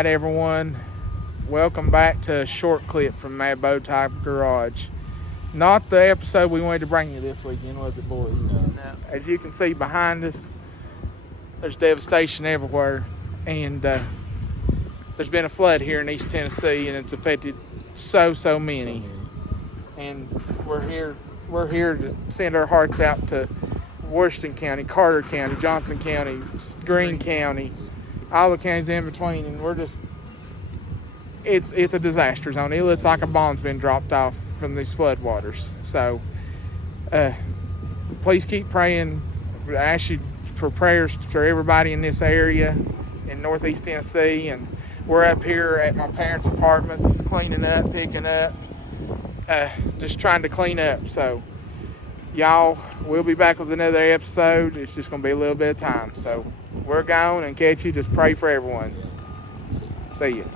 right, everyone. Welcome back to a short clip from Mad Bow Type Garage. Not the episode we wanted to bring you this weekend, was it, boys? No. As you can see behind us, there's devastation everywhere. And there's been a flood here in East Tennessee, and it's affected so many. And we're here to send our hearts out to Washington County, Carter County, Johnson County, Greene County, all the counties in between, and we're just, it's a disaster zone. It looks like a bomb's been dropped off from these floodwaters. So please keep praying. I ask you for prayers for everybody in this area in Northeast Tennessee, and we're up here at my parents' apartments cleaning up, picking up, just trying to clean up. So y'all, we'll be back with another episode. It's just going to be a little bit of time. So we're gone, and catch you. Just pray for everyone. See you.